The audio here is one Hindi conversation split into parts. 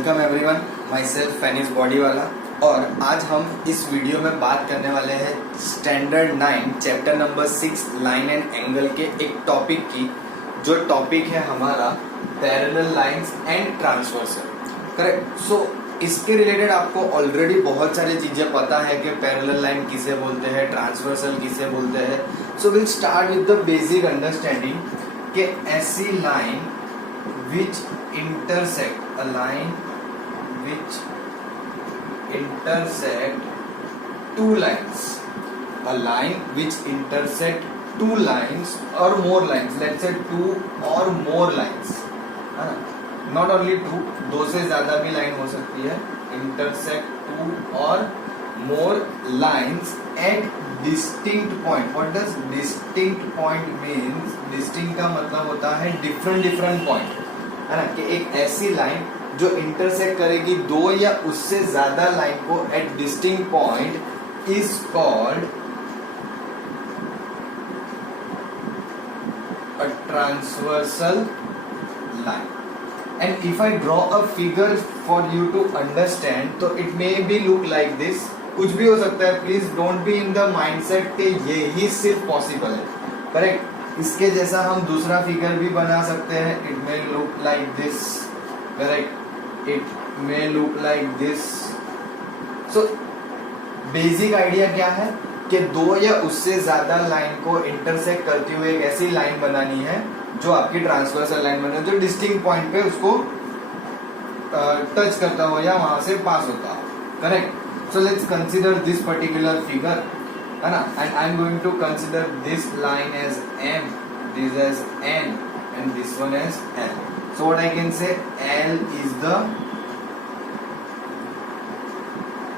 वेलकम एवरीवन, माई सेल्फ फैनिस बॉडी वाला। और आज हम इस वीडियो में बात करने वाले हैं standard 9 chapter number 6 line and angle के एक टॉपिक की, जो टॉपिक है हमारा parallel lines and transversal. Correct. So इसके रिलेटेड आपको ऑलरेडी बहुत सारी चीजें पता है कि पैरेलल लाइन किसे बोलते हैं, ट्रांसवर्सल किसे बोलते हैं। So will start with the basic understanding कि ऐसी line which intersect a line which intersect two lines, a line which intersect two lines or more lines, let's say two or more lines, not only two, दो से ज्यादा भी लाइन हो सकती है, intersect two or more lines at distinct point. What does distinct point means? Distinct का मतलब होता है different point, है ना, कि एक ऐसी लाइन जो इंटरसेक्ट करेगी दो या उससे ज्यादा लाइन को at distinct point is called a transversal line. And if I draw a figure for you to understand, तो it may be look like this. कुछ भी हो सकता है, please don't be in the mindset कि ये ही सिर्फ पॉसिबल है। करेक्ट। इसके जैसा हम दूसरा फिगर भी बना सकते हैं। It may look like this. Correct. It may look like this. So basic idea क्या है कि दो या उससे ज्यादा लाइन को इंटरसेक्ट करती हुए एक ऐसी लाइन बनानी है जो आपकी ट्रांसवर्सल लाइन बने, जो डिस्टिंक्ट पॉइंट पे उसको टच करता हो या वहां से पास होता हो। Correct. So let's consider this particular figure, है ना, and I'm going to consider this line as M, this as N, and this one as L. So what I can say, L is the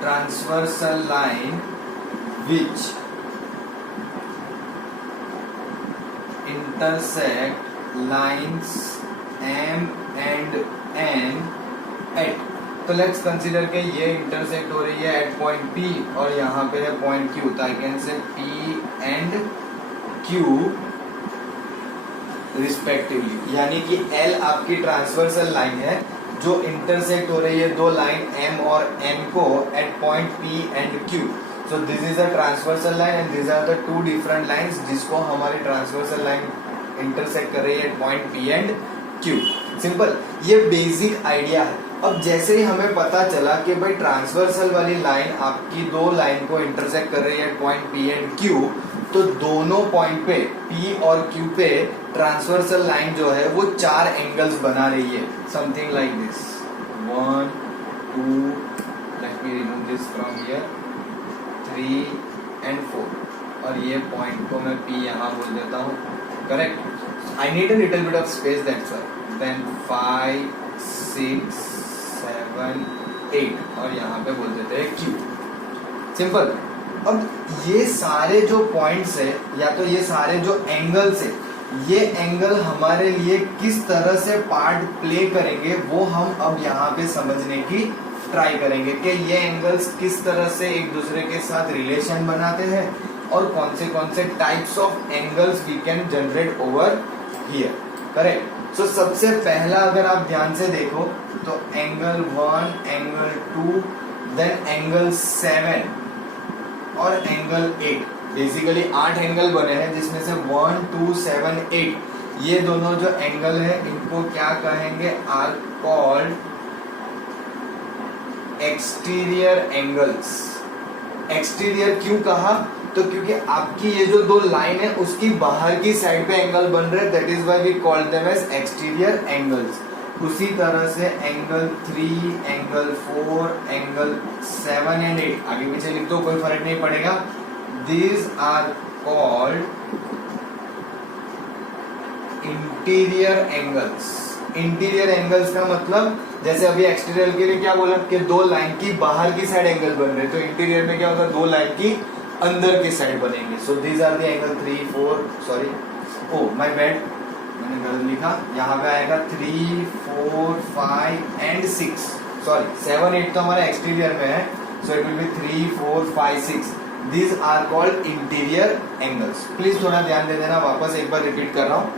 transversal line which intersect lines M and N at, तो लेट्स कंसिडर के ये इंटरसेक्ट हो रही है एट पॉइंट P और यहाँ पे है पॉइंट Q, तो I can say P and Q respectively. यानी कि L आपकी ट्रांसवर्सल लाइन है जो इंटरसेक्ट हो रही है दो लाइन M और N को at point P and Q। So this is a transversal line and this are the two different lines जिसको हमारी ट्रांसवर्सल लाइन इंटरसेक्ट कर रही है at point P and Q। Simple, ये बेसिक आइडिया है। अब जैसे ही हमें पता चला कि भाई ट्रांसवर्सल वाली लाइन आपकी दो लाइन को इंटरसेक्ट कर रही है पॉइंट P एंड Q, तो दोनों पॉइंट पे P और Q पे ट्रांसवर्सल लाइन जो है वो चार एंगल्स बना रही है, something like this. 1 2, let me remove this from here, 3 and 4, और ये पॉइंट को मैं P यहाँ बोल देता हूँ। Correct. I need a little bit of space, that's why. Then 5 6 7 8 और यहाँ पे बोल देते हैं Q। सिंपल। अब ये सारे जो पॉइंट्स है या तो ये सारे जो एंगल्स है, ये एंगल हमारे लिए किस तरह से पार्ट प्ले करेंगे वो हम अब यहाँ पे समझने की ट्राई करेंगे कि ये एंगल्स किस तरह से एक दूसरे के साथ रिलेशन बनाते हैं और कौन से types of angles we can generate over here. Correct. So सबसे पहला अगर आप ध्यान से देखो तो एंगल 1, एंगल 2, देन एंगल 7 और एंगल 8। बेसिकली 8 एंगल बने हैं जिसमें से 1 2 7 8, ये दोनों जो एंगल है इनको क्या कहेंगे, are called exterior angles. Exterior क्यों कहा, तो क्योंकि आपकी ये जो दो लाइन है उसकी बाहर की साइड पे एंगल बन रहे हैं, that is why we call them as exterior angles. उसी तरह से एंगल 3, एंगल 4, एंगल 7 एंड 8, आगे पीछे लिख दो, कोई फर्क नहीं पड़ेगा। These are called interior angles. Interior angles का मतलब, जैसे अभी एक्सटीरियर के लिए क्या बोला कि दो लाइन की बाहर की साइड एंगल बन रहे, तो इंटीरियर में क्या होगा, दो लाइन की अंदर की साइड बनेंगे। So these are the angle 3 4, sorry, oh my bad, मैंने गलत लिखा। यहाँ पे आएगा 3 4 5 एंड 6, सॉरी 7 8 तो हमारा एक्सटीरियर में है, so it will be 3 4 5 6। These are called interior angles. Please थोड़ा ध्यान दे देना, वापस एक बार रिपीट कर रहा हूँ।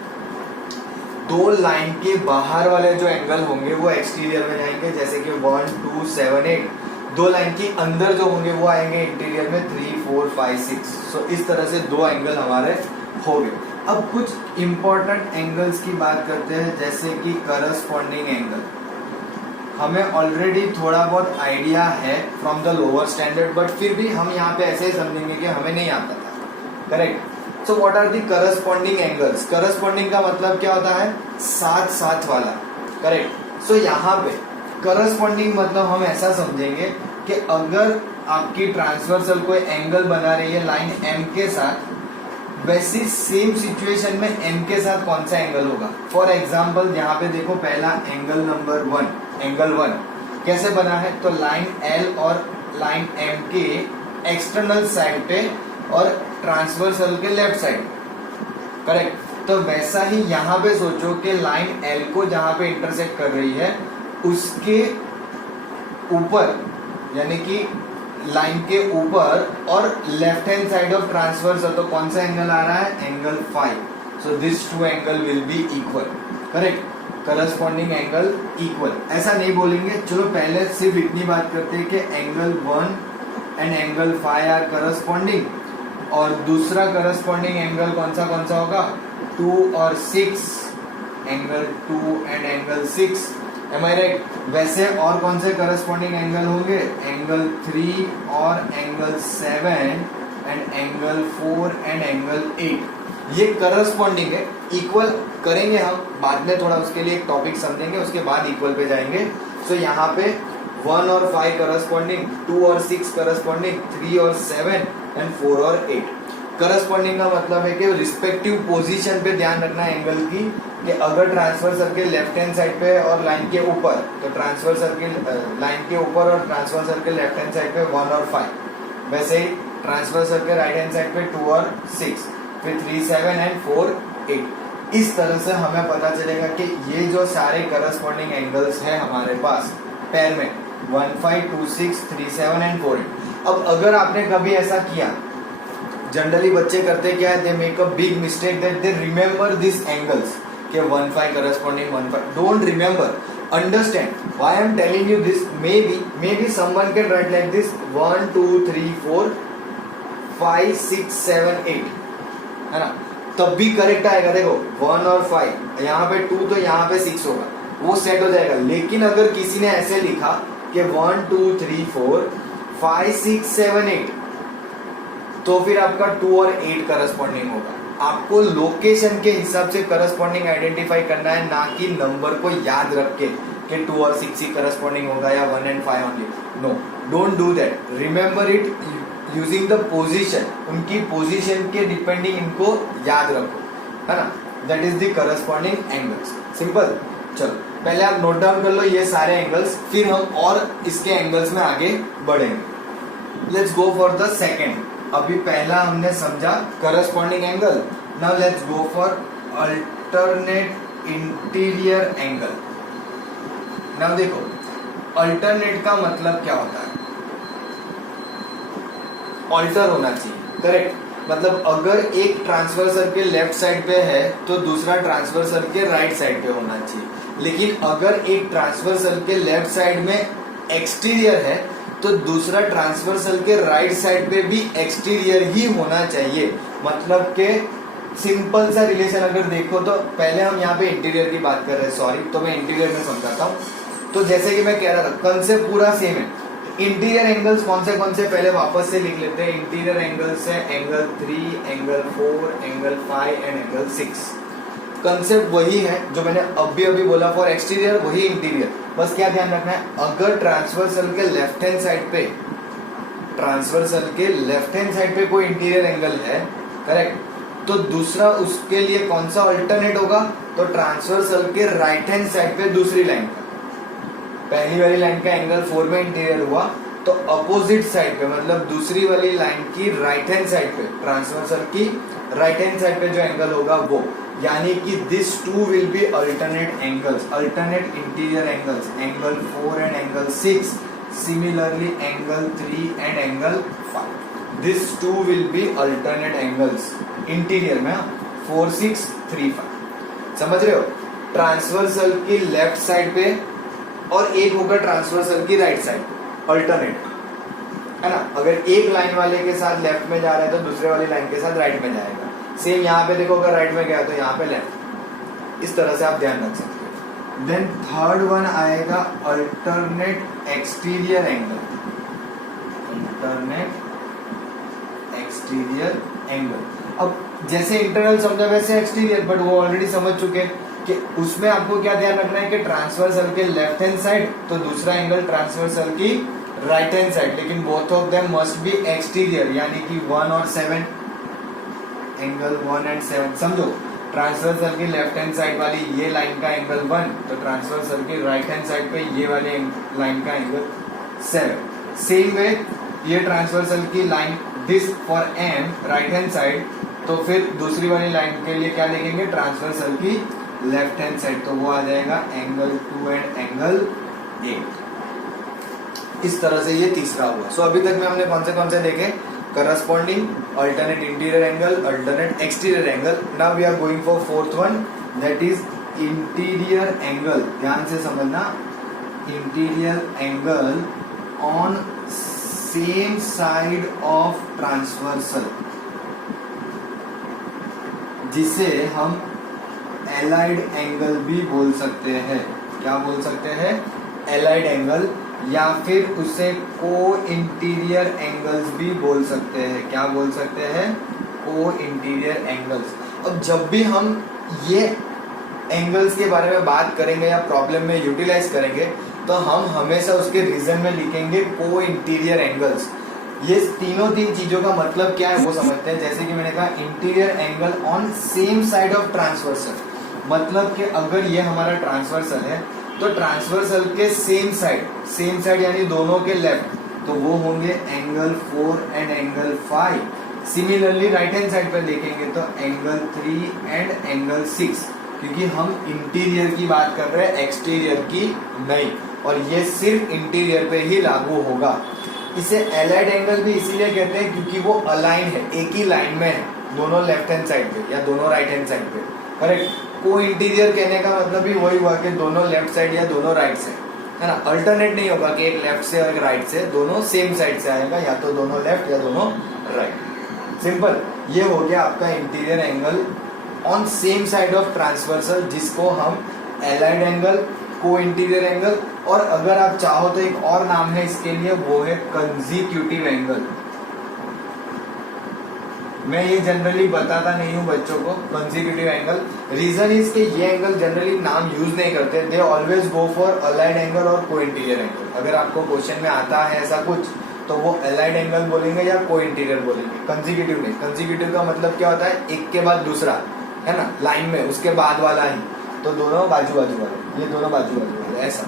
दो लाइन के बाहर वाले जो एंगल होंगे वो एक्सटीरियर में जाएंगे, जैसे कि 1 2 7 8। दो लाइन के अंदर जो होंगे वो आएंगे इंटीरियर में 3 4 5 6। सो इस तरह से दो एंगल हमारे हो गए। अब कुछ इंपॉर्टेंट एंगल्स की बात करते हैं, जैसे कि करस्पॉन्डिंग एंगल। हमें ऑलरेडी थोड़ा बहुत आइडिया है from the lower standard, but फिर भी हम यहाँ पे ऐसे ही समझेंगे कि हमें नहीं आता था। Correct. So what are the corresponding angles? Corresponding का मतलब क्या होता है? साथ साथ वाला। करेक्ट। सो यहाँ पे करस्पॉन्डिंग मतलब हम ऐसा समझेंगे कि अगर आपकी ट्रांसवर्सल कोई एंगल बना रही है लाइन M के साथ, वैसी सेम सिचुएशन में M के साथ कौन सा एंगल होगा। फॉर एग्जाम्पल यहाँ पे देखो, पहला एंगल नंबर 1, एंगल 1 कैसे बना है? तो लाइन L और लाइन M के एक्सटर्नल साइड पे और ट्रांसवर्सल के लेफ्ट साइड। करेक्ट। तो वैसा ही यहाँ पे सोचो कि लाइन L को जहां पे इंटरसेक्ट कर रही है उसके ऊपर, यानी कि लाइन के ऊपर और left hand side of transversal, तो कौन सा एंगल आ रहा है? Angle 5। So this two angle will be equal. Correct. Corresponding angle equal. ऐसा नहीं बोलेंगे, चलो पहले सिर्फ इतनी बात करते हैं कि angle 1 and angle 5 are corresponding, और दूसरा करस्पॉन्डिंग एंगल कौन सा होगा? 2 और 6, angle 2 and angle 6। Am I right? वैसे और कौन से करस्पॉन्डिंग एंगल होंगे? एंगल 3 और angle 7 and angle 4 and angle 8। ये करस्पॉन्डिंग है। इक्वल करेंगे हम बाद में, थोड़ा उसके लिए एक टॉपिक समझेंगे, उसके बाद इक्वल पे जाएंगे। सो यहाँ पे 1 और 5 करस्पॉन्डिंग, 2 और 6 करस्पॉन्डिंग, 3 और 7 एंड 4 और 8। करस्पॉन्डिंग का मतलब है कि रिस्पेक्टिव पोजीशन पे ध्यान रखना है एंगल की, कि अगर transfer circle left hand side पे और लाइन के ऊपर, तो ट्रांसफर सर्किल लाइन के ऊपर और transfer circle left hand side पे 1 और 5। वैसे ही transfer circle right hand side पे 2 और 6, फिर 3 7 एंड 4 8। इस तरह से हमें पता चलेगा कि ये जो सारे करस्पॉन्डिंग एंगल्स हैं हमारे पास पैर में 1 5 2 6 3 7 एंड 4 8। अब अगर आपने कभी ऐसा किया, जनरली बच्चे करते क्या है, they make a big mistake that they remember this angles के 1 5 corresponding 1 5। Don't remember, understand why I am telling you this. Maybe someone can write like this 1 2 3 4 5 6 7 8, है ना? तब भी करेक्ट आएगा। देखो 1 और 5, यहाँ पे 2 तो यहाँ पे 6 होगा, वो सेट हो जाएगा। लेकिन अगर किसी ने ऐसे लिखा कि 1 2 3 4 5 6 7 8, तो फिर आपका 2 और 8 करस्पॉन्डिंग होगा। आपको लोकेशन के हिसाब से करस्पॉन्डिंग आइडेंटिफाई करना है, ना कि नंबर को याद रख के कि 2 और 6 ही करस्पॉन्डिंग होगा या 1 and 5 only. No, don't do that. Remember it using the position. उनकी पोजीशन के डिपेंडिंग इनको याद रखो, है ना? That is the corresponding angles. Simple. चलो पहले आप नोट डाउन कर लो ये सारे एंगल्स, फिर हम और इसके एंगल्स में आगे बढ़ेंगे। Let's go for the second. अभी पहला हमने समझा corresponding angle. Now let's go for alternate interior angle. Now देखो, अल्टरनेट का मतलब क्या होता है? ऑल्टर होना चाहिए। करेक्ट। मतलब अगर एक ट्रांसफर सर्किल लेफ्ट साइड पे है तो दूसरा ट्रांसफर सर्किल राइट साइड पे होना चाहिए। लेकिन अगर एक ट्रांसफर सर्किल लेफ्ट साइड में एक्सटीरियर है तो दूसरा ट्रांसवर्सल के राइट साइड पे भी एक्सटीरियर ही होना चाहिए। मतलब के सिंपल सा रिलेशन अगर देखो, तो पहले हम यहाँ पे इंटीरियर की बात कर रहे हैं, सॉरी, तो मैं इंटीरियर में समझाता हूँ। तो जैसे कि मैं कह रहा था, कंसेप्ट पूरा सेम है। इंटीरियर एंगल्स कौन से पहले वापस से लिख लेते हैं। इंटीरियर एंगल्स है angle 3, angle 4, angle 5 and angle 6। Concept वही है जो मैंने अभी बोला फॉर एक्सटीरियर, वही इंटीरियर। बस क्या ध्यान रखना है, अगर ट्रांसवर्सल के लेफ्ट हैंड साइड पे कोई इंटीरियर एंगल है, करेक्ट, तो दूसरा उसके लिए कौन सा अल्टरनेट होगा? तो ट्रांसवर्सल के राइट हैंड साइड पे दूसरी लाइन का, पहली वाली लाइन का एंगल 4 में इंटीरियर हुआ, तो अपोजिट साइड पे, मतलब दूसरी वाली लाइन की राइट हैंड साइड पे, ट्रांसवर्सल की राइट हैंड साइड पे जो एंगल होगा वो, यानी कि this two will be alternate angles, alternate interior angles, angle 4 and angle 6, similarly angle 3 and angle 5। This two will be alternate angles interior में, 4 6 3 5। समझ रहे हो? ट्रांसवर्सल की लेफ्ट साइड पे और एक होगा ट्रांसवर्सल की राइट साइड, अल्टरनेट, है ना। अगर एक लाइन वाले के साथ लेफ्ट में जा रहा है तो दूसरे वाली लाइन के साथ राइट में जाएगा। सेम यहाँ पे देखो, अगर राइट में गया तो यहाँ पे लेफ्ट, इस तरह से आप ध्यान रख सकते हो। देन थर्ड वन आएगा alternate exterior angle, alternate exterior angle. अब जैसे इंटरनल समझा वैसे एक्सटीरियर, बट वो ऑलरेडी समझ चुके हैं कि उसमें आपको क्या ध्यान रखना है कि ट्रांसवर्सल के लेफ्ट हैंड साइड तो दूसरा एंगल ट्रांसवर्सल की राइट हैंड साइड, लेकिन both of them must be exterior, यानी कि 1 और 7, एंगल 1 and 7 समझो। ट्रांसवर्सल की लेफ्ट हैंड साइड वाली ये लाइन का एंगल 1, तो ट्रांसवर्सल की राइट हैंड साइड पे ये वाले लाइन का एंगल 7। सेम वे ये ट्रांसवर्सल की line this form right hand side, तो फिर दूसरी वाली लाइन के लिए क्या लिखेंगे, ट्रांसवर्सल की लेफ्ट हैंड साइड, तो वो आ जाएगा एंगल 2 and एंगल 8। इस तरह से ये तीसरा हुआ। सो अभी तक में हमने कौन से देखे, corresponding, alternate interior angle, alternate exterior angle. Now we are going for fourth one, that is interior angle. ध्यान से समझना, interior angle on same side of transversal, जिसे हम एलाइड एंगल भी बोल सकते हैं। क्या बोल सकते हैं, एलाइड एंगल, या फिर उसे को इंटीरियर एंगल्स भी बोल सकते हैं। क्या बोल सकते हैं, को इंटीरियर एंगल्स। अब जब भी हम ये एंगल्स के बारे में बात करेंगे या प्रॉब्लम में यूटिलाइज करेंगे, तो हम हमेशा उसके रीजन में लिखेंगे को इंटीरियर एंगल्स। ये तीन चीजों का मतलब क्या है वो समझते हैं। जैसे कि मैंने कहा, interior angle on same side of transversal, मतलब कि अगर ये हमारा ट्रांसवर्सल है तो ट्रांसवर्सल के सेम साइड यानी दोनों के लेफ्ट, तो वो होंगे angle 4 and angle 5। Similarly right hand side पर देखेंगे तो एंगल 3 and एंगल 6, क्योंकि हम इंटीरियर की बात कर रहे हैं, एक्सटीरियर की नहीं, और ये सिर्फ इंटीरियर पे ही लागू होगा। इसे एलाइड एंगल भी इसीलिए कहते हैं क्योंकि वो अलाइन है, एक ही लाइन में है, दोनों लेफ्ट हैंड साइड पे या दोनों राइट हैंड साइड पे। करेक्ट। को इंटीरियर कहने का मतलब भी वही हुआ कि दोनों लेफ्ट साइड या दोनों राइट से, है ना। अल्टरनेट नहीं होगा कि एक लेफ्ट से और एक राइट से, दोनों सेम साइड से आएगा, या तो दोनों लेफ्ट या दोनों राइट। सिंपल। ये हो गया आपका interior angle on same side of transversal, जिसको हम एलाइड एंगल, को इंटीरियर एंगल, और अगर आप चाहो तो एक और नाम है इसके लिए, वो है कंसेक्यूटिव एंगल। मैं ये जनरली बताता नहीं हूँ बच्चों को कंसेक्यूटिव एंगल। रीजन इज कि ये एंगल जनरली नाम यूज नहीं करते, they always go for allied angle और को इंटीरियर एंगल। अगर आपको क्वेश्चन में आता है ऐसा कुछ, तो वो अलाइड एंगल बोलेंगे या को इंटीरियर बोलेंगे, कंसेक्यूटिव नहीं। कंसेक्यूटिव का मतलब क्या होता है, एक के बाद दूसरा, है ना, लाइन में उसके बाद वाला ही, तो दोनों बाजू बाजू वाले, ये दोनों बाजू बाजू वाले, ऐसा।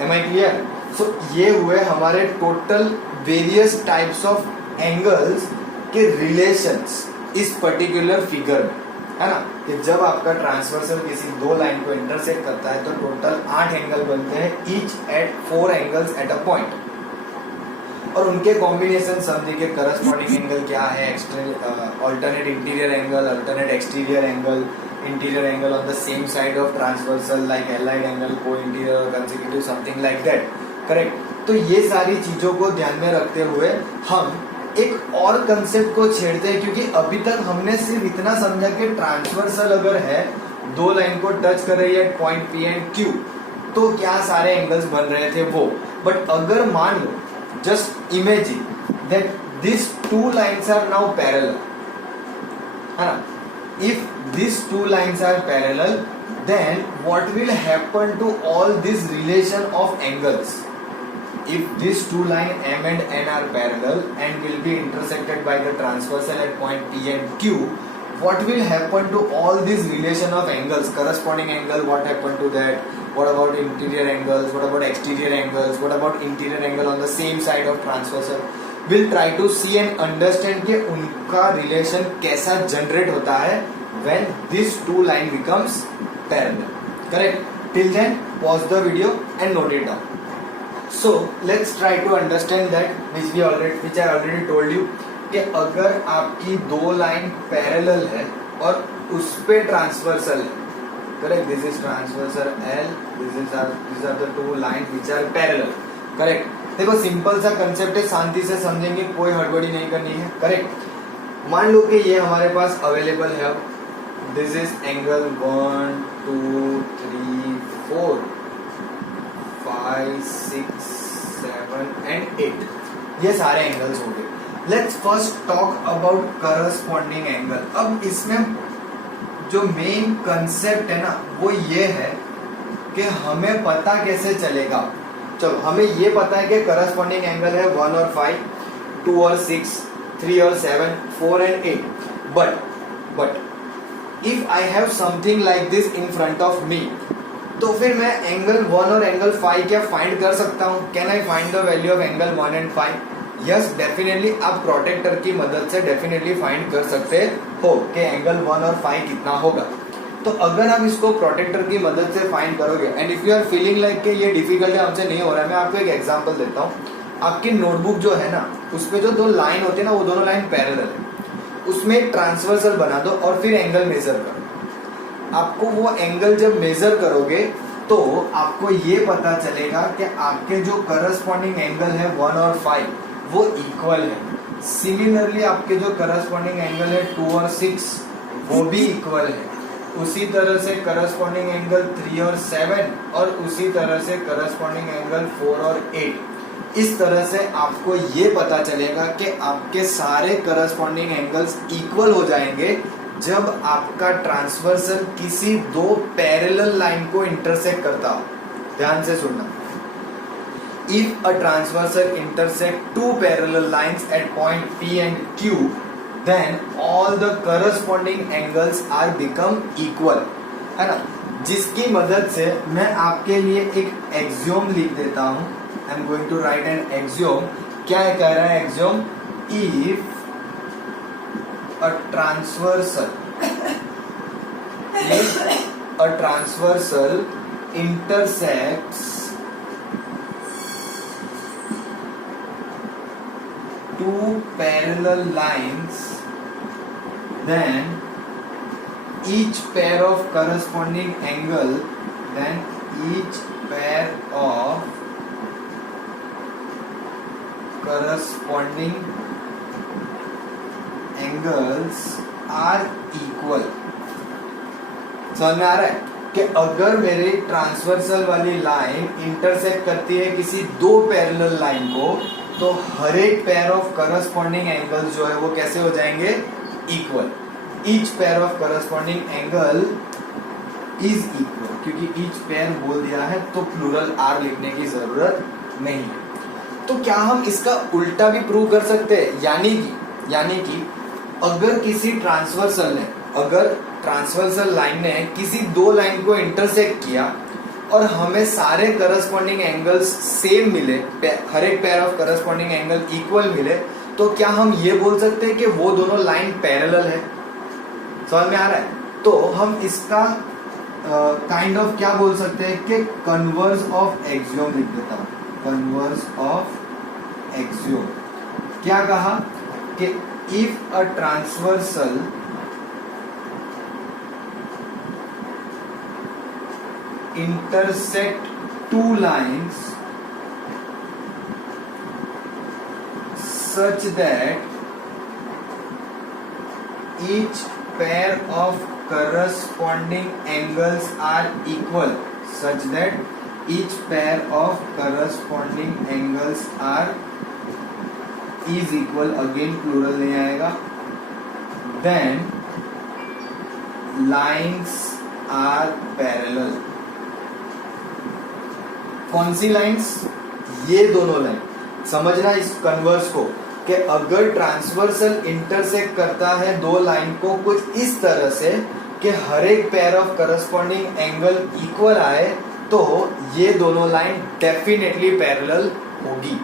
M I clear? सो ये हुए हमारे total various types of angles के रिलेशंस इस पर्टिकुलर फिगर में, है ना। कि जब आपका ट्रांसवर्सल किसी दो लाइन को इंटरसेक्ट करता है तो टोटल 8 एंगल बनते हैं, each eight 4 angles at a point, और उनके कॉम्बिनेशन समझे कि करस्पॉन्डिंग एंगल क्या है, alternate interior angle, alternate exterior angle, interior angle on the same side of transversal like allied angle, को इंटीरियर और consecutive, something like that. Correct. तो ये सारी चीजों को ध्यान में रखते हुए हम एक और कंसेप्ट को छेड़ते हैं, क्योंकि अभी तक हमने सिर्फ इतना समझा कि ट्रांसवर्सल अगर है, दो लाइन को टच कर रही है पॉइंट पी एंड क्यू, तो क्या सारे एंगल्स बन रहे थे वो। बट अगर मान लो, just imagine that this two lines are now parallel, है ना। If this two lines are parallel, then what will happen to all this relation of angles? If these two lines M and N are parallel and will be intersected by the transversal at point P and Q, what will happen to all this relation of angles? Corresponding angle, what happened to that? What about interior angles? What about exterior angles? What about interior angle on the same side of transversal? We'll try to see and understand कि उनका relation कैसा generate होता है when this two line becomes parallel. Correct? Till then, pause the video and note it down. So let's try to understand that which I already told you कि अगर आपकी दो लाइन पैरेलल है और उस पे ट्रांसवर्सल है, correct? This is transversal L, these are the two lines which are parallel, correct? देखो सिंपल सा कंसेप्ट है, शांति से समझेंगे, कोई हड़बड़ी नहीं करनी है, करेक्ट? मान लो कि ये हमारे पास अवेलेबल है, अब दिस इज एंगल 1 2 3 4 5 6 7 एंड 8, ये सारे एंगल्स हो गए। Let's first talk about corresponding angle. अब इसमें जो मेन कंसेप्ट है ना वो ये है कि हमें पता कैसे चलेगा। चलो हमें ये पता है कि करस्पॉन्डिंग एंगल है 1 और 5, 2 और 6, 3 और 7, 4 and 8, but if I have something like this in front of me, तो फिर मैं एंगल 1 और एंगल 5 क्या फाइंड कर सकता हूँ? Can I find the value of angle 1 and 5? Yes definitely, आप प्रोटेक्टर की मदद से डेफिनेटली फाइंड कर सकते हो कि एंगल 1 और 5 कितना होगा। तो अगर आप इसको प्रोटेक्टर की मदद से फाइंड करोगे, and if you are feeling like कि ये डिफिकल्ट है, हमसे नहीं हो रहा है, मैं आपको एक एग्जांपल देता हूँ। आपकी नोटबुक जो है ना, उसमें जो दो लाइन होती है ना, वो दोनों लाइन पैरेलल है, उसमें एक ट्रांसवर्सल बना दो और फिर एंगल मेजर करो। आपको वो एंगल जब मेजर करोगे तो आपको ये पता चलेगा कि आपके जो करस्पॉन्डिंग एंगल है 1 और 5 वो इक्वल है। सिमिलरली आपके जो करस्पॉन्डिंग एंगल है 2 और 6 वो भी इक्वल है। उसी तरह से करस्पॉन्डिंग एंगल 3 और 7 और उसी तरह से करस्पॉन्डिंग एंगल 4 और 8। इस तरह से आपको ये पता चलेगा कि आपके सारे करस्पॉन्डिंग एंगल्स इक्वल हो जाएंगे जब आपका ट्रांसवर्सल किसी दो पैरेलल लाइन को इंटरसेक्ट करता हो। ध्यान से सुनना, if a transversal intersect two parallel lines at point P and Q, then all the corresponding angles are become equal, है ना? जिसकी मदद से मैं आपके लिए एक एक्सियोम लिख देता हूं। I am going to write an axiom. क्या कह रहा है एक्सियोम? इफ a transversal intersects two parallel lines, then each pair of corresponding angle angles are equal। समझ में आ रहा है कि अगर मेरी ट्रांसवर्सल वाली लाइन इंटरसेक्ट करती है किसी दो पैरेलल लाइन को, तो हर एक पेयर ऑफ करस्पॉन्डिंग एंगल्स जो है वो कैसे हो जाएंगे? Equal. Each pair of corresponding angle is equal, क्योंकि ईच पेयर बोल दिया है तो प्लूरल आर लिखने की जरूरत नहीं है। तो क्या हम इसका उल्टा भी प्रूव कर सकते हैं? यानी कि अगर किसी ट्रांसवर्सल लाइन ने किसी दो लाइन को इंटरसेक्ट किया और हमें सारे करस्पॉन्डिंग एंगल्स सेम मिले, हर एक pair of corresponding angle equal मिले, तो क्या हम ये बोल सकते हैं कि वो दोनों लाइन पैरेलल है? समझ में आ रहा है? तो हम इसका काइंड ऑफ क्या बोल सकते हैं कि कन्वर्स ऑफ एक्सियोम लिख देता हूं। कन्वर्स ऑफ एक्सियोम क्या कहा कि if a transversal intersect two lines such that each pair of corresponding angles are equal, is equal, again plural नहीं आएगा, then lines are parallel। कौन सी लाइंस? ये दोनों लाइन। समझना इस कन्वर्स को कि अगर ट्रांसवर्सल इंटरसेक्ट करता है दो लाइन को कुछ इस तरह से कि हर एक pair of corresponding angle equal आए, तो ये दोनों लाइन डेफिनेटली पैरेलल होगी,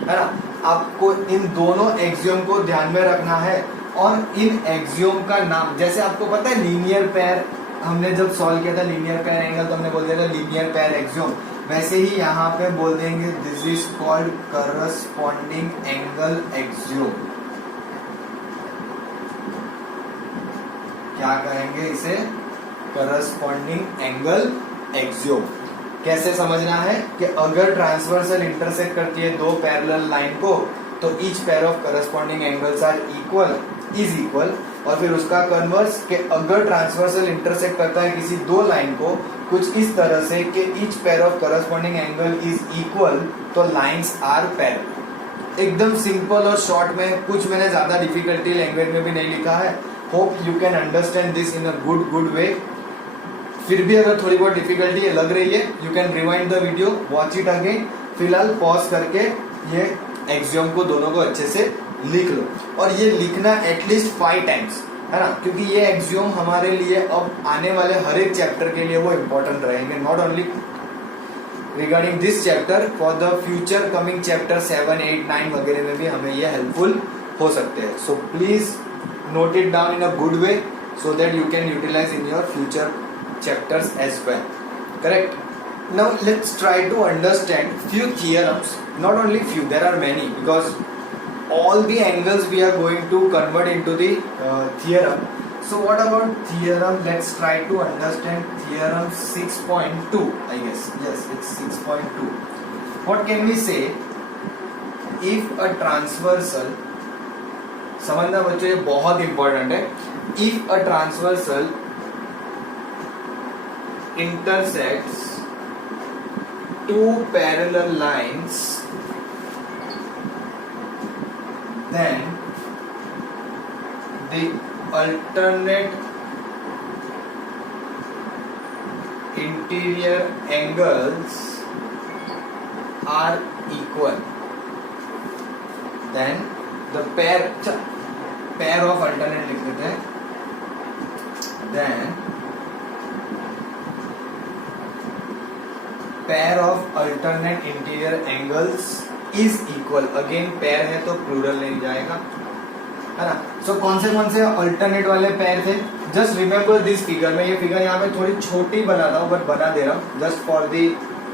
है ना? आपको इन दोनों एक्सियोम को ध्यान में रखना है और इन एक्सियोम का नाम, जैसे आपको पता है लीनियर पेयर, हमने जब सॉल्व किया था लीनियर पेयर एंगल तो हमने बोल दिया था लीनियर पेयर एक्सियोम, वैसे ही यहाँ पे बोल देंगे this is called corresponding angle axiom. क्या कहेंगे इसे? Corresponding angle axiom. कैसे समझना है कि अगर ट्रांसवर्सल इंटरसेक्ट करती है दो पैरेलल लाइन को तो each pair of corresponding angles are equal is equal, और फिर उसका कन्वर्स कि अगर ट्रांसवर्सल इंटरसेक्ट करता है किसी दो लाइन को कुछ इस तरह से कि each pair of corresponding angle is equal, तो लाइंस आर पैरेलल। एकदम सिंपल और शॉर्ट में, कुछ मैंने ज्यादा डिफिकल्टी लैंग्वेज में भी नहीं लिखा है। Hope you can understand this in a good way. फिर भी अगर थोड़ी बहुत डिफिकल्टी लग रही है, you can rewind the video, watch it again. फिलहाल पॉज करके ये एक्सियोम को दोनों को अच्छे से लिख लो, और ये लिखना एटलीस्ट 5 टाइम्स, है ना, क्योंकि ये एक्सियोम हमारे लिए अब आने वाले हर एक चैप्टर के लिए वो इम्पोर्टेंट रहेंगे, not only regarding this chapter, for the future coming chapter 7, 8, 9 वगैरह में भी हमें ये हेल्पफुल हो सकते हैं। So please note it down in a good way so that you can utilize in your future chapters as well. Correct? Now let's try to understand few theorems. Not only few, there are many, because all the angles we are going to convert into the theorem. So what about theorem? Let's try to understand theorem 6.2, I guess. Yes, it's 6.2. What can we say? If a transversal, समझना बच्चों ये बहुत इंपॉर्टेंट है, if a transversal intersects two parallel lines then the alternate interior angles are equal, then the pair of alternate लिख देते हैं, then pair of alternate interior angles is equal। Again pair है तो प्लूरल नहीं जाएगा, है ना। सो कौन से अल्टरनेट वाले पेयर थे? Just remember this figure. मैं ये फिगर यहाँ पे थोड़ी छोटी बनाता हूँ, बट बना दे रहा हूँ जस्ट फॉर दी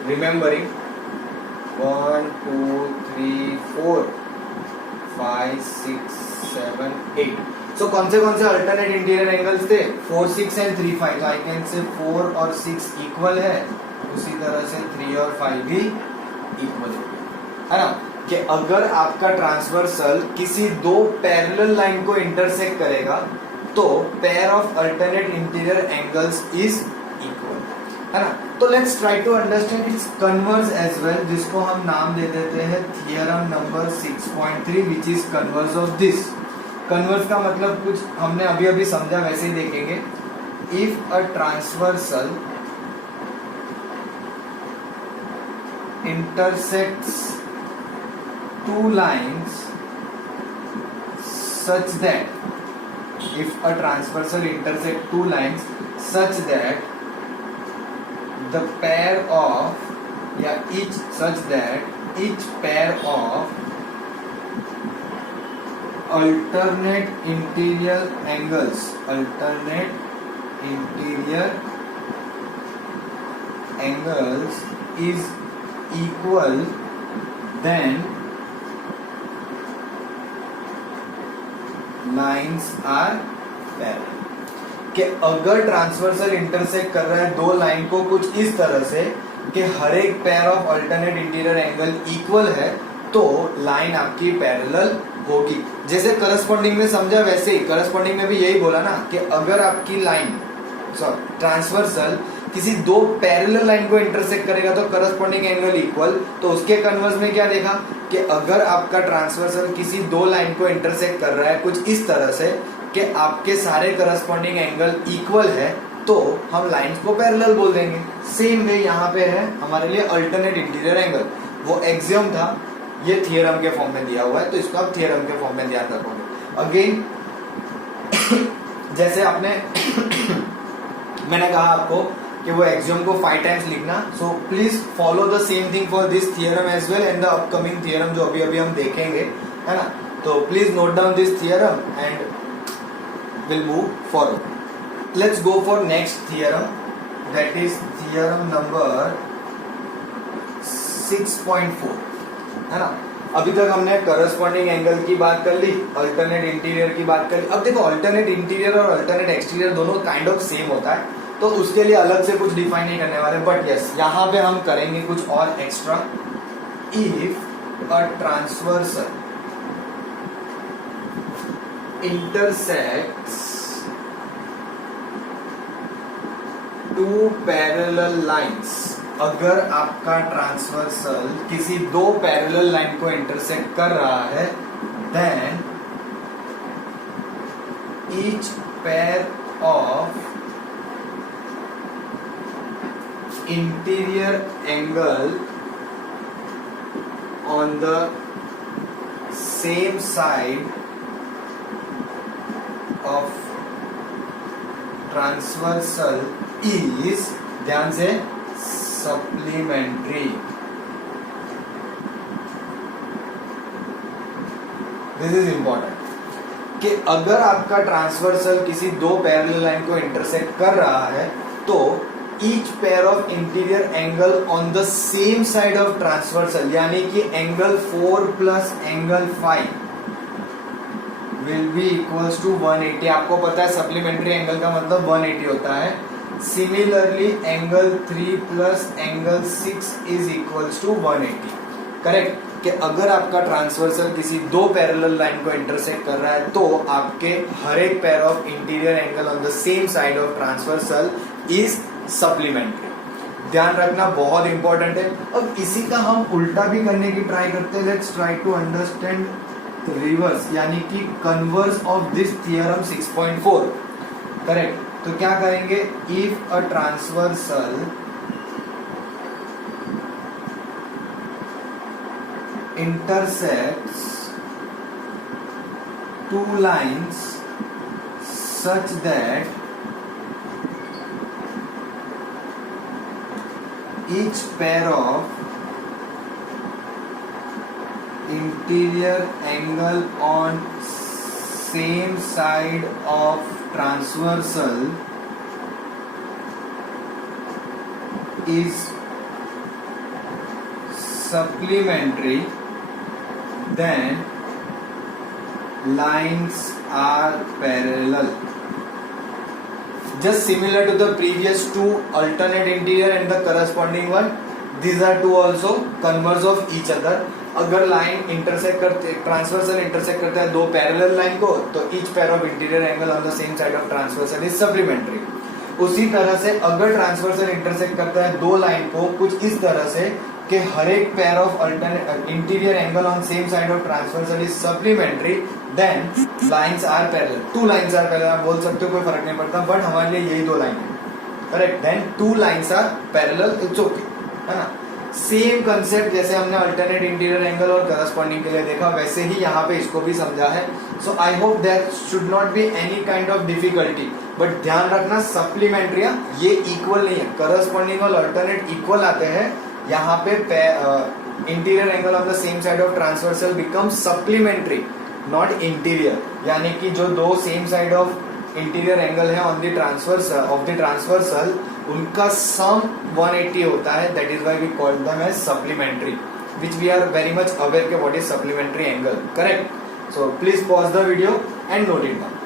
रिमेम्बरिंग। 1 2 3 4 5 6 7 8। सो कौन से अल्टरनेट इंटीरियर एंगल्स थे? 4 6 एंड 3 5। तो आई कैन से 4 और 6 इक्वल है, उसी तरह से 3 और 5 भी इक्वल है ना। कि अगर आपका ट्रांसवर्सल किसी दो पैरेलल लाइन को इंटरसेक्ट करेगा तो pair of alternate interior angles is equal, है ना। तो let's try to understand its converse as well, जिसको हम नाम दे देते हैं theorem number 6.3, which is converse of this. Converse का मतलब कुछ हमने अभी समझा, वैसे ही देखेंगे। If a transversal intersects two lines such that if a transversal intersect two lines such that the pair of each pair of alternate interior angles is equal, then lines are parallel. कि अगर ट्रांसवर्सल इंटरसेक्ट कर रहा है दो लाइन को कुछ इस तरह से कि हर एक pair of alternate interior angle equal है, तो लाइन आपकी पैरेलल होगी। जैसे करस्पॉन्डिंग में समझा, वैसे ही करस्पॉन्डिंग में भी यही बोला ना कि अगर आपकी लाइन ट्रांसवर्सल किसी दो पैरेलल लाइन को इंटरसेक्ट करेगा तो करस्पॉन्डिंग एंगल इक्वल। तो उसके कन्वर्स में क्या देखा कि अगर आपका ट्रांसवर्सल किसी दो लाइन को इंटरसेक्ट कर रहा है कुछ इस तरह से कि आपके सारे करस्पॉन्डिंग एंगल इक्वल है, तो हम लाइंस को पैरेलल बोल देंगे। सेम वे यहाँ पे है हमारे लिए अल्टरनेट इंटीरियर एंगल। वो एक्सियम था, ये थियरम के फॉर्म में दिया हुआ है, तो इसको आप थियरम के फॉर्म में ध्यान रखोगे। अगेन जैसे आपने मैंने कहा आपको कि वो एक्सियम को 5 टाइम्स लिखना, so please follow the same thing for this theorem as well and the upcoming theorem जो अभी हम देखेंगे, है ना। तो please note down this theorem and will move forward. Let's go for next theorem, that is theorem number 6.4, है ना। अभी तक हमने करस्पॉन्डिंग एंगल की बात कर ली, अल्टरनेट इंटीरियर की बात कर ली। अब देखो अल्टरनेट इंटीरियर और अल्टरनेट एक्सटीरियर दोनों काइंड ऑफ सेम होता है, तो उसके लिए अलग से कुछ डिफाइन नहीं करने वाले, बट यस यहाँ पे हम करेंगे कुछ और extra. If a transversal intersects two parallel lines, अगर आपका ट्रांसवर्सल किसी दो पैरेलल लाइन को इंटरसेक्ट कर रहा है, then each pair of interior angle on the same side of transversal is, ध्यान से, supplementary. This is important कि अगर आपका ट्रांसवर्सल किसी दो पैरेलल लाइन को इंटरसेक्ट कर रहा है तो each pair of interior angle on the same side of transversal, यानी कि angle 4 plus angle 5 will be equals to 180। आपको पता है सप्लीमेंट्री एंगल का मतलब 180 होता है। Similarly angle 3 plus angle 6 is equals to 180। Correct कि अगर आपका ट्रांसवर्सल किसी दो पैरेलल लाइन को इंटरसेक्ट कर रहा है तो आपके हर एक pair of interior angle on the same side of transversal is supplementary. ध्यान रखना, बहुत इंपॉर्टेंट है। अब इसी का हम उल्टा भी करने की ट्राई करते हैं। Let's try to understand reverse, यानी कि converse of this theorem 6.4। Correct, तो क्या करेंगे? If a transversal intersects two lines such that each pair of interior angle on same side of transversal is supplementary, then lines are parallel. Just similar to the previous two alternate interior and the corresponding one, these are two also converse of each other. अगर लाइन इंटरसेक्ट करते, ट्रांसवर्सल इंटरसेक्ट करता है दो पैरेलल लाइन को, तो each pair of interior angle on the same side of transversal is supplementary. उसी तरह से अगर ट्रांसवर्सल इंटरसेक्ट करता है दो लाइन को कुछ इस तरह से कि हर एक pair of alternate interior angle on same side of transversal is supplementary, then lines are parallel. Two lines are parallel आप बोल सकते हो, कोई फर्क नहीं पड़ता, बट हमारे लिए यही दो लाइन है। Correct, then two lines are parallel, it's okay, है ना। सेम कंसेप्ट जैसे हमने अल्टरनेट इंटीरियर एंगल और करस्पॉन्डिंग के लिए देखा, वैसे ही यहाँ पे इसको भी समझा है। So I hope that should not be any kind of difficulty, but ध्यान रखना सप्लीमेंट्री ये इक्वल नहीं है। करस्पॉन्डिंग और अल्टरनेट इक्वल आते हैं, यहाँ पे interior angle of the same side of transversal become supplementary, not interior. यानी कि जो दो same side of interior angle है on the transversal of the transversal, उनका सम 180 होता है। That is why we call them as supplementary, which we are very much aware के what is supplementary angle. Correct, so please pause the video and note it down.